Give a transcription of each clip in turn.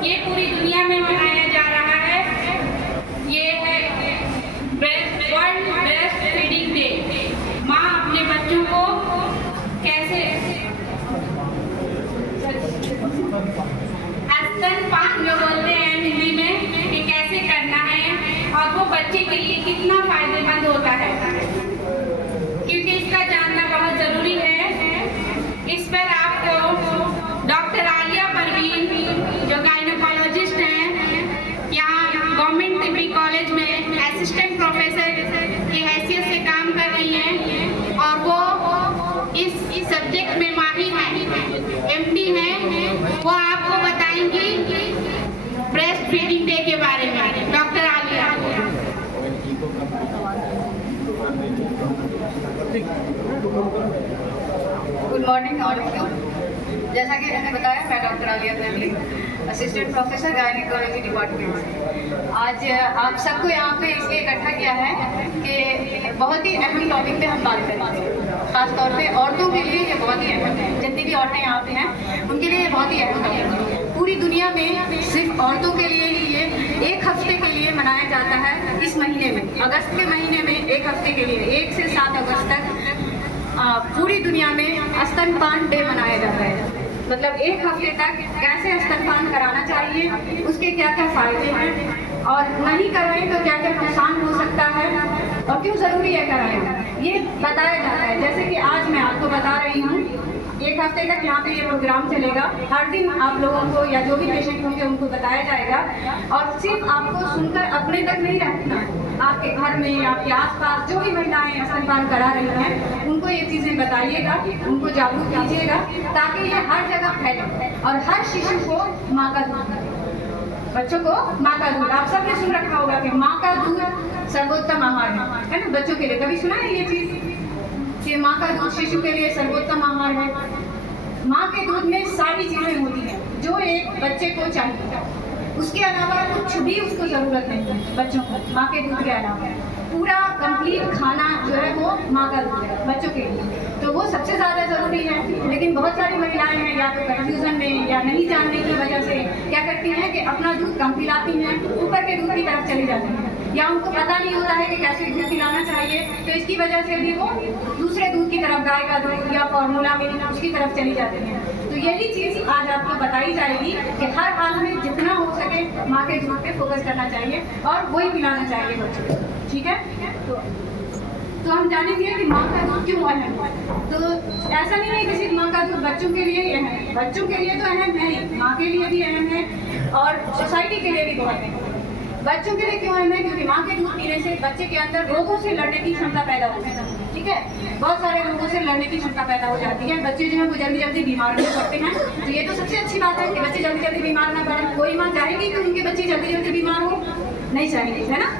ये पूरी दुनिया में मनाया जा रहा है। ये है वर्ल्ड ब्रेस्ट फीडिंग डे। माँ अपने बच्चों को कैसे स्तनपान जो बोलते हैं हिंदी में, कि कैसे करना है और वो बच्चे के लिए कितना फायदेमंद होता है, क्योंकि इसका जानना बहुत जरूरी है। इस पर आपको डॉक्टर आलिया परवीन जो गायनोकोलॉजिस्ट हैं, यहाँ गवर्नमेंट तिब्बी कॉलेज में असिस्टेंट प्रोफेसर की हैसियत से काम कर रही हैं और वो इस सब्जेक्ट में माहिर हैं, एमडी हैं। वो आपको बताएंगी ब्रेस्ट फीडिंग डे के बारे में। Doctor Alia. Good morning all of you. जैसा कि मैंने बताया, मैं doctor Alia Parveen, assistant professor gynaecology department से। आज आप सबको यहाँ पे इसलिए इकट्ठा किया है कि बहुत ही अहम टॉपिक पे हम बात करेंगे। खास तौर पे औरतों के लिए ये बहुत ही अहम है। जितनी भी औरतें यहाँ पे हैं उनके लिए ये बहुत ही अहम टॉपिक है। पूरी दुनिया में सिर्फ औरतों के लिए ही ये 1 हफ्ते के लिए मनाया जाता है। इस महीने में, अगस्त के महीने में 1 हफ्ते के लिए 1 से 7 अगस्त तक पूरी दुनिया में स्तनपान डे मनाया जाता है। मतलब 1 हफ्ते तक कैसे स्तनपान कराना चाहिए, उसके क्या क्या फायदे हैं और नहीं कराएं तो क्या क्या नुकसान हो सकता है और क्यों ज़रूरी है कराएं, ये बताया जाता है। जैसे कि आज मैं आपको बता रही हूँ, 1 हफ्ते तक यहाँ पे ये प्रोग्राम चलेगा। हर दिन आप लोगों को या जो भी पेशेंट होंगे उनको बताया जाएगा और सिर्फ आपको सुनकर अपने तक नहीं रखना, आपके घर में, आपके आसपास जो भी महिलाएं स्तनपान करा रही हैं उनको ये चीज़ें बताइएगा, उनको जागरूक कीजिएगा, ताकि ये हर जगह फैले और हर शिशु को माँ का दूध, बच्चों को माँ का दूध। आप सबने सुन रखा होगा कि माँ का दूध सर्वोत्तम आहार है ना, बच्चों के लिए। कभी सुना है ये चीज़ कि माँ का दूध शिशु के लिए सर्वोत्तम आहार है? माँ के दूध में सारी चीज़ें होती हैं जो एक बच्चे को चाहिए। उसके अलावा कुछ भी उसको ज़रूरत नहीं है बच्चों को। माँ के दूध के अलावा पूरा कंप्लीट खाना जो है वो माँ का दूध है बच्चों के लिए, तो वो सबसे ज़्यादा ज़रूरी है। लेकिन बहुत सारी महिलाएं हैं, या तो कन्फ्यूज़न में या नहीं जानने की वजह से क्या करती हैं कि अपना दूध कम पिलाती हैं, ऊपर के दूध की तरफ चली जाती हैं, या उनको पता नहीं होता है कि कैसे दूध पिलाना चाहिए, तो इसकी वजह से भी वो दूसरे दूध की तरफ, गाय का दूध या फॉर्मूला मिल्क, उसकी तरफ चली जाती हैं। तो यही चीज़ आज आपको बताई जाएगी कि हर हाल में जितना हो सके माँ के दूध पे फोकस करना चाहिए और वही पिलाना चाहिए बच्चों को। ठीक है, तो हम जानेंगे कि माँ का दूध क्यों अहम है। तो ऐसा नहीं है कि सिर्फ माँ का दूध बच्चों के लिए ही अहम है, बच्चों के लिए तो अहम है ही, माँ के लिए भी अहम है और सोसाइटी के लिए भी बहुत अहम है। बच्चों के लिए क्यों अहम है? क्योंकि माँ के दूध पीने से बच्चे के अंदर रोगों से लड़ने की क्षमता पैदा होती है। ठीक है, बहुत सारे रोगों से लड़ने की क्षमता पैदा हो जाती है। बच्चे जो है वो जल्दी जल्दी बीमार नहीं पड़ते हैं, तो ये तो सबसे अच्छी बात है कि बच्चे जल्दी जल्दी बीमार ना पड़े। कोई माँ चाहेगी कि उनके बच्चे जल्दी जल्दी बीमार हो? नहीं चाहेगी, है ना।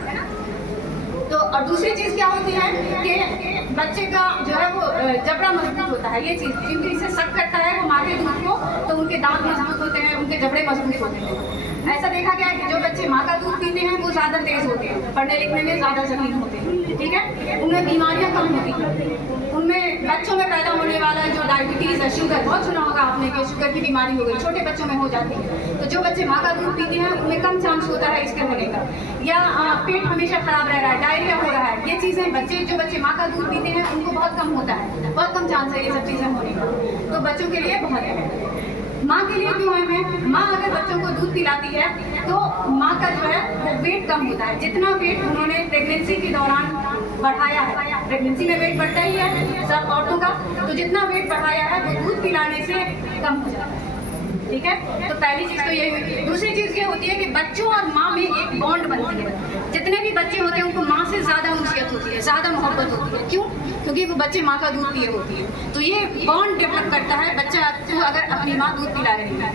तो और दूसरी चीज़ क्या होती है कि बच्चे का जो है वो जबड़ा मजबूत होता है। ये चीज़ क्योंकि इसे शक करता है वो माँ के दूध को, तो उनके दांत मजबूत होते हैं, उनके जबड़े मजबूत होते हैं। ऐसा देखा गया है कि जो बच्चे माँ का दूध पीते हैं वो ज़्यादा तेज होते हैं, पढ़ने लिखने में ज़्यादा ज़मीन होते हैं। ठीक है, उनमें बीमारियाँ कम होती हैं। उनमें बच्चों में पैदा होने वाला जो डायबिटीज़ है, शुगर, बहुत सुना होगा आपने कि शुगर की बीमारी हो गई, छोटे बच्चों में हो जाती है। तो जो बच्चे माँ का दूध पीते हैं उनमें कम चांस होता है इसके होने का। या पेट हमेशा खराब रह रहा है, डायरिया हो रहा है, ये चीज़ें जो बच्चे माँ का दूध पीते हैं उनको बहुत कम होता है, बहुत कम चांस है ये सब चीज़ें होने का। तो बच्चों के लिए बहुत है। माँ के लिए क्यों है? माँ अगर बच्चों को दूध पिलाती है तो माँ का जो है वो वेट कम होता है। जितना वेट उन्होंने प्रेगनेंसी के दौरान बढ़ाया है, प्रेगनेंसी में वेट बढ़ता ही है सब औरतों का, तो जितना वेट बढ़ाया है वो दूध पिलाने से कम हो जाता है। ठीक है, तो पहली चीज़ तो ये हुई। दूसरी चीज़ ये होती है कि बच्चों और माँ में एक बॉन्ड बनती है। जितने भी बच्चे होते हैं उनको माँ से ज़्यादा उनसियत होती है, ज़्यादा मोहब्बत होती है। क्यों? क्योंकि वो बच्चे माँ का दूध पिए होती है, तो ये बॉन्ड डेवलप करता है बच्चा को अगर अपनी माँ दूध पिला रही है।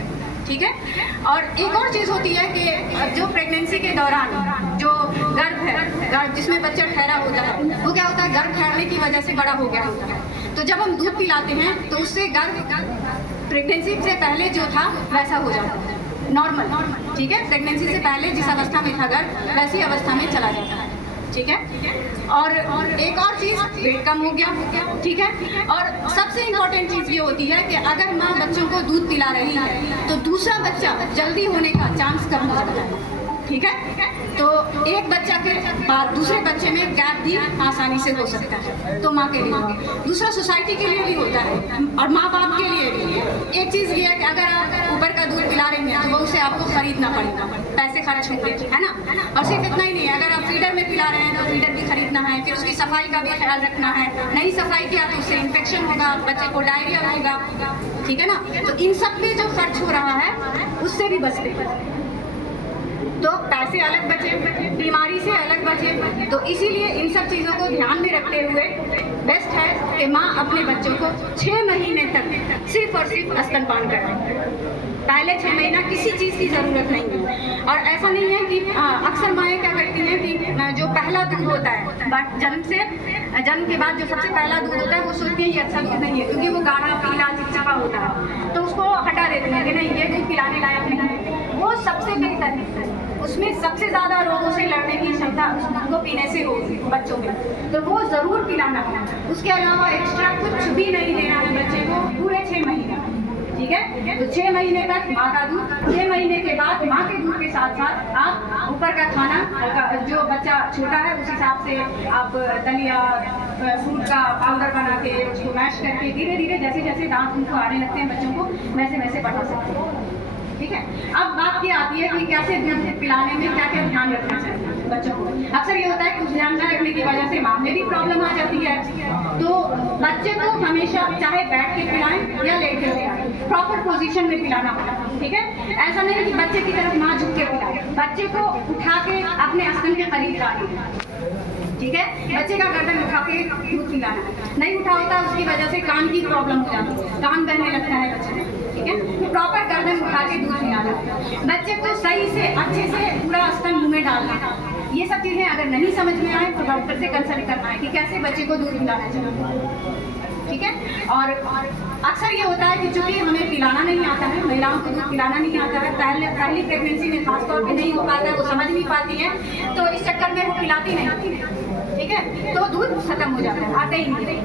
ठीक है, और एक और चीज़ होती है कि जो प्रेगनेंसी के दौरान जो गर्भ है, जिसमें बच्चा ठहरा होता है, वो क्या होता है, गर्भ ठहरने की वजह से बड़ा हो गया होता है। तो जब हम दूध पिलाते हैं तो उससे गर्भ प्रेगनेंसी से पहले जो था वैसा हो जाता है, नॉर्मल। ठीक है, प्रेगनेंसी से पहले जिस अवस्था में था गर्भ वैसी अवस्था में चला जाता है। ठीक है, और एक और चीज़, वेट कम हो गया। ठीक है, और सबसे इम्पोर्टेंट चीज़ ये होती है कि अगर माँ बच्चों को दूध पिला रही है तो दूसरा बच्चा जल्दी होने का कम हो जाता है। ठीक है, तो एक बच्चा के बाद दूसरे बच्चे में गैप भी आसानी से हो सकता है, तो माँ के लिए हुआ, दूसरा सोसाइटी के लिए भी होता है और माँ बाप के लिए भी। एक चीज़ ये है कि अगर आप ऊपर का दूध पिला रही हैं तो वो उसे आपको खरीदना पड़ेगा, पैसे खर्च होंगे, है ना। और सिर्फ इतना ही नहीं है, अगर आप फीडर में पिला रहे हैं तो फीडर भी खरीदना है, फिर उसकी सफाई का भी ख्याल रखना है, नहीं सफाई किया तो उससे इन्फेक्शन होगा, बच्चे को डायरिया होगा, ठीक है ना। तो इन सब पे जो खर्च हो रहा है उससे भी बचते, तो पैसे अलग बचे, बीमारी से अलग बचे। तो इसीलिए इन सब चीज़ों को ध्यान में रखते हुए बेस्ट है कि माँ अपने बच्चों को 6 महीने तक सिर्फ और सिर्फ स्तनपान कराए। पहले 6 महीना किसी चीज़ की ज़रूरत नहीं है। और ऐसा नहीं है कि अक्सर माएँ क्या करती हैं कि जो पहला दूध होता है बट जन्म के बाद जो सबसे पहला दूध होता है वो सोचती है ये अच्छा दूध नहीं है क्योंकि वो गाढ़ा पीला चिपचिपा होता है, तो उसको हटा देती हैं कि नहीं ये दूध पिलाने लायक नहीं है। वो सबसे बेहतर है, उसमें सबसे ज़्यादा रोगों से लड़ने की क्षमता उस दूध को पीने से होगी बच्चों में, तो वो ज़रूर पिलाना है। उसके अलावा एक्स्ट्रा कुछ भी नहीं देना है बच्चे को पूरे 6 महीने, ठीक है। तो 6 महीने तक माँ का दूध, 6 महीने के बाद माँ के दूध के साथ साथ आप ऊपर का खाना जो बच्चा छोटा है उस हिसाब से आप दलिया फ्रूट का पाउडर बना के उसको मैश करके धीरे धीरे जैसे जैसे दांत उनको आने लगते हैं बच्चों को वैसे वैसे बढ़ा सकते हैं, ठीक है। अब बात ये आती है कि कैसे दूध पिलाने में क्या क्या ध्यान रखना चाहिए बच्चों को। अक्सर ये होता है कि उस ध्यान न रखने की वजह से माँ में भी प्रॉब्लम आ जाती है। तो बच्चे को हमेशा चाहे बैठ के पिलाएं या लेट के पिलाएं, प्रॉपर पोजीशन में पिलाना होता है, ठीक है। ऐसा नहीं कि बच्चे की तरफ माँ झुक के पिलाए, बच्चे को उठा के अपने स्तन के करीब लाना, ठीक है। बच्चे का गर्दन उठा के दूध पिलाना है, नहीं उठा होता उसकी वजह से कान की प्रॉब्लम हो जाती है, कान बहने लगता है बच्चे, ठीक है। प्रॉपर गर्दन उठा के दूध पिलाना, बच्चे को सही से अच्छे से पूरा स्तन मुंह में डालना। ये सब चीज़ें अगर नहीं समझ में आए तो डॉक्टर से कंसल्ट करना है कि कैसे बच्चे को दूध पिलाना चाहिए, ठीक है। और अक्सर ये होता है कि चूंकि हमें पिलाना नहीं आता है, महिलाओं को दूध पिलाना नहीं आता है, पहली प्रेगनेंसी में खासतौर पे नहीं हो पाता है, वो समझ नहीं पाती है, तो इस चक्कर में वो पिलाती नहीं, ठीक है, तो दूध खत्म हो जाता है, आते ही नहीं।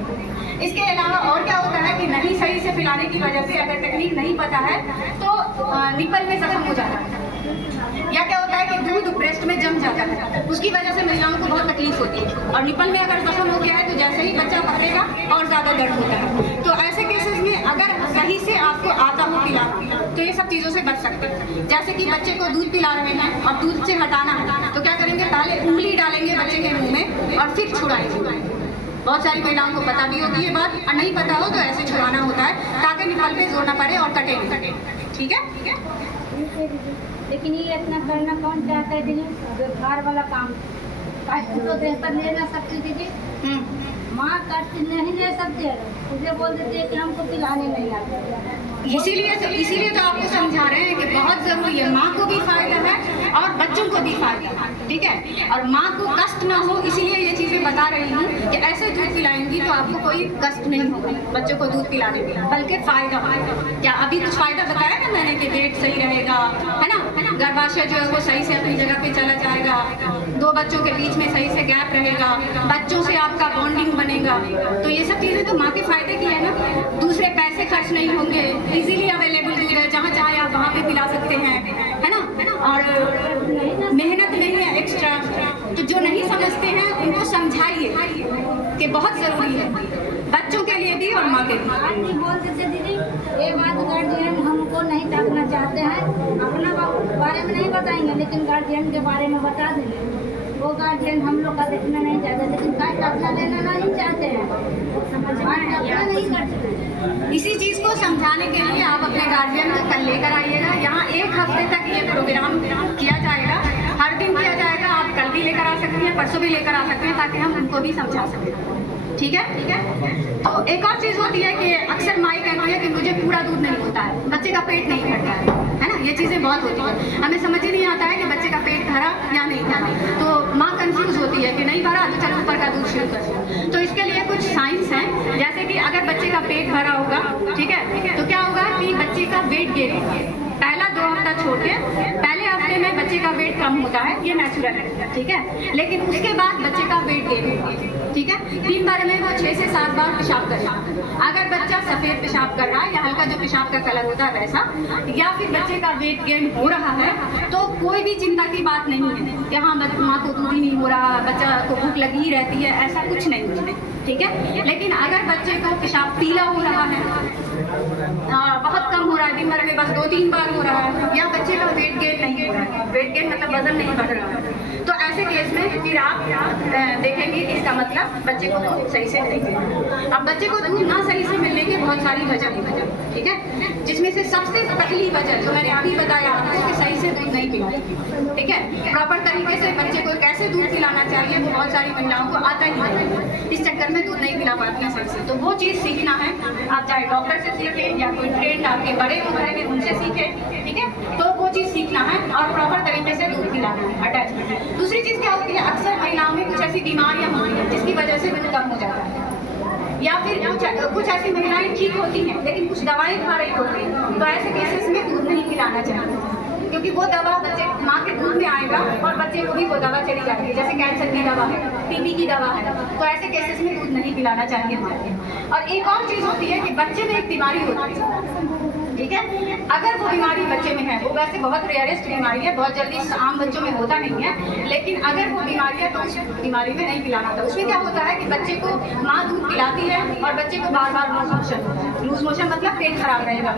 इसके अलावा और क्या होता है कि नहीं सही से पिलाने की वजह से अगर टेक्निक नहीं पता है तो निपल में जख्म हो जाता है, या क्या होता है कि दूध ब्रेस्ट में जम जाता है, उसकी वजह से महिलाओं को बहुत तकलीफ होती है। और निपल में अगर जख्म हो गया है तो जैसे ही बच्चा पकड़ेगा और ज़्यादा दर्द होता है। तो ऐसे केसेस में अगर सही से आपको आता हो पिलाना तो ये सब चीज़ों से बच सकते हैं। जैसे कि बच्चे को दूध पिला रहे हैं और दूध से हटाना है तो क्या करेंगे, पहले उंगली डालेंगे बच्चे के मुँह में और फिर छुड़ाएंगे। बहुत सारी महिलाओं को पता भी होगी ये बात, और नहीं पता हो तो ऐसे छुड़ाना होता है ताकि निपल पे जोर ना पड़े और कटे नहीं, ठीक है, ठीक है। लेकिन ये इतना करना कौन चाहता है दीदी, व्यवहार वाला काम कष्ट तो देह पर ले ना सकती दीदी, माँ कष्ट नहीं ले सकते, मुझे बोल देते हैं कि हमको पिलाने नहीं आता। इसीलिए तो आपको समझा रहे हैं कि बहुत ज़रूरी है, माँ को भी फायदा है और बच्चों को भी फायदा है, ठीक है। और माँ को कष्ट ना हो इसीलिए ये चीज़ें बता रही हूँ कि ऐसे दूध पिलाएंगी तो आपको कोई कष्ट नहीं होगा बच्चों को दूध पिलाने में, बल्कि फ़ायदा होगा। क्या अभी कुछ फ़ायदा बताया ना मैंने कि पेट सही रहेगा, है ना, गर्भाशय जो है वो सही से अपनी जगह पे चला जाएगा, 2 बच्चों के बीच में सही से गैप रहेगा, बच्चों से आपका बॉन्डिंग बनेगा। तो ये सब चीज़ें तो माँ के फायदे की है ना। दूसरे पैसे खर्च नहीं होंगे, इजीली अवेलेबल दूध है, जहाँ चाहे आप वहाँ पे पिला सकते हैं, है ना। और मेहनत नहीं है एक्स्ट्रा। तो जो नहीं समझते हैं उनको समझाइए कि बहुत ज़रूरी है बच्चों के लिए भी और माँ के लिए। बोल देते दीदी ये बात गार्जियन हमको नहीं ताकना चाहते हैं, अपना बारे में नहीं बताएंगे लेकिन गार्जियन के बारे में बता देंगे। वो गार्जियन हम लोग का देखना नहीं चाहते, लेकिन का दाखिला लेना नहीं चाहते हैं, दाखिला नहीं करते। इसी चीज़ को समझाने के लिए आप अपने गार्जियन को कल लेकर आइएगा। यहाँ 1 हफ्ते तक ये प्रोग्राम किया जाएगा, हर दिन किया जाएगा। आप कल भी लेकर आ सकती हैं, परसों भी लेकर आ सकते हैं, ताकि हम उनको भी समझा सकें, ठीक है, ठीक है। तो एक और चीज़ होती है कि अक्सर माई कहती है कि मुझे पूरा दूध नहीं होता है, बच्चे का पेट नहीं भरता है ना। ये चीज़ें बहुत होती है, हमें समझ ही नहीं आता है कि बच्चे का पेट भरा या नहीं भरा। तो माँ कंफ्यूज होती है कि नहीं भरा तो चलो ऊपर का दूध शुरू कर। तो इसके लिए कुछ साइंस हैं, जैसे कि अगर बच्चे का पेट भरा होगा, ठीक है, तो क्या होगा कि बच्चे का वेट गेन होगा। पहला 2 हफ्ता छोड़ के पहले हफ्ते में बच्चे का वेट कम होता है, ये नेचुरल है, ठीक है। लेकिन उसके बाद बच्चे का वेट गेन होगा, ठीक है। 3 बार में वो 6 से 7 बार पेशाब कर रहा है। अगर बच्चा सफ़ेद पेशाब कर रहा है या हल्का जो पेशाब का कलर होता है वैसा, या फिर बच्चे का वेट गेन हो रहा है, तो कोई भी चिंता की बात नहीं है कि हाँ माँ को दूध ही नहीं हो रहा, बच्चा को भूख लगी ही रहती है, ऐसा कुछ नहीं है, ठीक है। लेकिन अगर बच्चे को पेशाब पीला हो रहा है, बहुत कम हो रहा है, दिन भर में बस 2-3 बार हो रहा है, या बच्चे का वेट गेन नहीं हो रहा है, वेट गेन मतलब वजन नहीं बढ़ रहा है, तो ऐसे केस में फिर आप देखेंगे कि इसका मतलब बच्चे को दूध सही से नहीं मिला। अब बच्चे को दूध ना सही से मिलने की बहुत सारी वजह है, ठीक है, जिसमें से सबसे पहली वजह जो मैंने अभी बताया आपको कि सही से दूध नहीं पिलाते, ठीक है। प्रॉपर तरीके से बच्चे को कैसे दूध पिलाना चाहिए वो बहुत सारी महिलाओं को आता ही नहीं, इस चक्कर में दूध नहीं पिला पाती हैं सही से। तो वो चीज़ सीखना है, आप चाहे डॉक्टर से सीखें या कोई ट्रेंड आपके बड़े हो घरे में उनसे सीखें, ठीक है। तो वो चीज़ सीखना है और प्रॉपर तरीके से दूध पिलाना है, अटैचमेंट। दूसरी चीज़ क्या होती है, अक्सर महिलाओं में कुछ ऐसी बीमारियाँ होती हैं जिसकी वजह से दूध कम हो जाता है, या फिर कुछ ऐसी महिलाएं ठीक होती हैं लेकिन कुछ दवाएं खा रही होती हैं, तो ऐसे केसेस में दूध नहीं पिलाना चाहिए, क्योंकि वो दवा बच्चे माँ के दूध में आएगा और बच्चे को भी वो दवा चली जाएगी, जैसे कैंसर की दवा है, टीबी की दवा है, तो ऐसे केसेस में दूध नहीं पिलाना चाहिए हमारे। और एक और चीज़ होती है कि बच्चे में एक बीमारी होती है, ठीक है, अगर वो बीमारी बच्चे में है, वो वैसे बहुत रेयरेस्ट बीमारी है, बहुत जल्दी आम बच्चों में होता नहीं है, लेकिन अगर वो बीमारी है तो उस बीमारी में नहीं पिलाना था। उसमें क्या होता है कि बच्चे को माँ दूध पिलाती है और बच्चे को बार बार लूज मोशन होता है। लूज मोशन मतलब पेट खराब रहेगा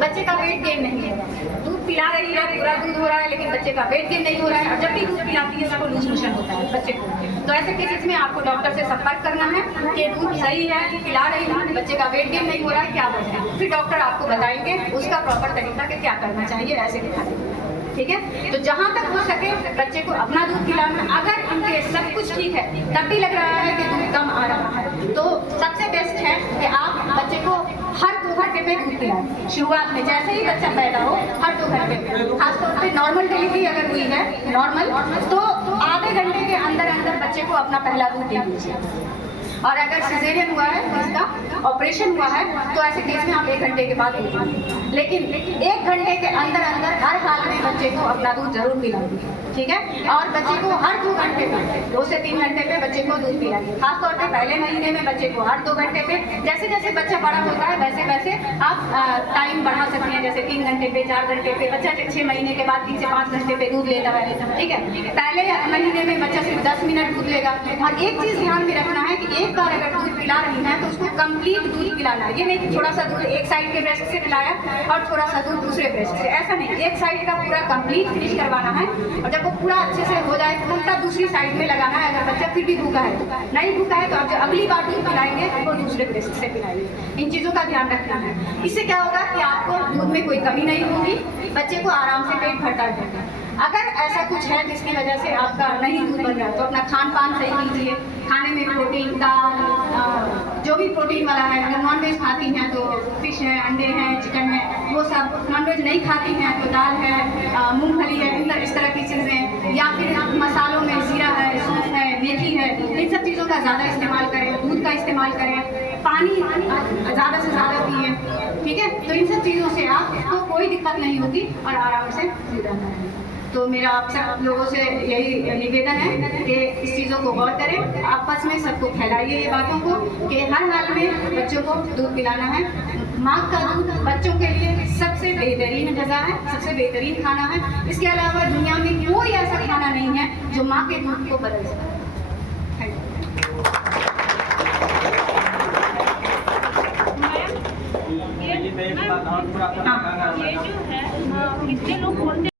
बच्चे का वेट गेन नहीं है, दूध पिला रही है, पूरा दूध हो रहा है, लेकिन बच्चे का वेट गेन नहीं हो रहा है, और जब भी दूध पिलाती है उसको लूज मोशन होता है बच्चे को। तो ऐसे केसेस में आपको डॉक्टर से संपर्क करना है कि दूध सही है, पिला रही है, बच्चे का वेट गेन नहीं हो रहा है, क्या वजह है, फिर डॉक्टर आपको बताएंगे उसका प्रॉपर तरीका कि क्या करना चाहिए ऐसे दिखाएंगे, ठीक है। तो जहाँ तक हो सके बच्चे को अपना दूध पिलाना। अगर उनके सब कुछ ठीक है तब भी लग रहा है कि दूध कम आ रहा है, तो सबसे बेस्ट है कि आप बच्चे को हर 2 घंटे पे दूध पिलाएं। शुरुआत में जैसे ही बच्चा पैदा हो हर 2 घंटे पे, खासतौर पे नॉर्मल डिलीवरी अगर हुई है नॉर्मल, तो आधे घंटे के अंदर अंदर बच्चे को अपना पहला दूध दे दीजिए। और अगर सिजेरियन हुआ है, इसका ऑपरेशन हुआ है, तो ऐसे केस में आप 1 घंटे के बाद दीजिए, लेकिन 1 घंटे के अंदर अंदर हर हाल में बच्चे को अपना दूध जरूर पिलाइए, ठीक है। और बच्चे को हर 2 घंटे पे, 2 से 3 घंटे पे बच्चे को दूध पिलाइए। खासतौर पे पहले महीने में बच्चे को हर 2 घंटे पे, जैसे जैसे बच्चा बड़ा होता है वैसे वैसे आप टाइम बढ़ा सकते हैं, जैसे 3 घंटे पे, 4 घंटे पे। बच्चा 6 महीने के बाद 3 से 5 घंटे पे दूध लेता है, ठीक है। पहले महीने में बच्चा सिर्फ 10 मिनट दूध लेगा। और एक चीज़ ध्यान में रखना है कि एक बार अगर दूध पिला रही है तो उसको कंप्लीट दूध पिलाना है। ये नहीं कि थोड़ा सा दूध एक साइड के ब्रेस्ट से पिलाया और थोड़ा सा दूध दूसरे ब्रेस्ट से, ऐसा नहीं, एक साइड का पूरा कंप्लीट फिनिश करवाना है। और जब वो पूरा अच्छे से हो जाए तो तब दूसरी साइड में लगाना है। अगर बच्चा फिर भी भूखा है, नहीं भूखा है, तो आप जब अगली बार दूध पिलाएंगे तो वो दूसरे ब्रेस्ट से पिलाएंगे। इन चीज़ों का ध्यान रखना है। इससे क्या होगा कि आपको दूध में कोई कमी नहीं होगी, बच्चे को आराम से पेट भरता रहेगा। अगर ऐसा कुछ है जिसकी वजह से आपका नहीं दूध बन रहा, तो अपना खान पान सही कीजिए। खाने में प्रोटीन, दाल, जो भी प्रोटीन वाला है, अगर नॉनवेज खाती हैं तो फिश है, अंडे हैं, चिकन है, वो सब। नॉनवेज नहीं खाती हैं तो दाल है, मूंगफली है, इस तरह की चीज़ें, या फिर मसालों में जीरा है, सौंफ है, मेथी है, इन सब चीज़ों का ज़्यादा इस्तेमाल करें। दूध का इस्तेमाल करें, पानी ज़्यादा से ज़्यादा पिए, ठीक है। तो इन सब चीज़ों से आपको कोई दिक्कत नहीं होगी और आराम से गुजरना है। तो मेरा आप सब लोगों से यही निवेदन है कि इस चीज़ों को गौर करें, आपस में सबको फैलाइए ये बातों को कि हर हाल में बच्चों को दूध पिलाना है। माँ का दूध बच्चों के लिए सबसे बेहतरीन ग़िज़ा है, सबसे बेहतरीन खाना है। इसके अलावा दुनिया में कोई ऐसा खाना नहीं है जो माँ के दूध को बदल सके। ये जो है कितने लोग बोलते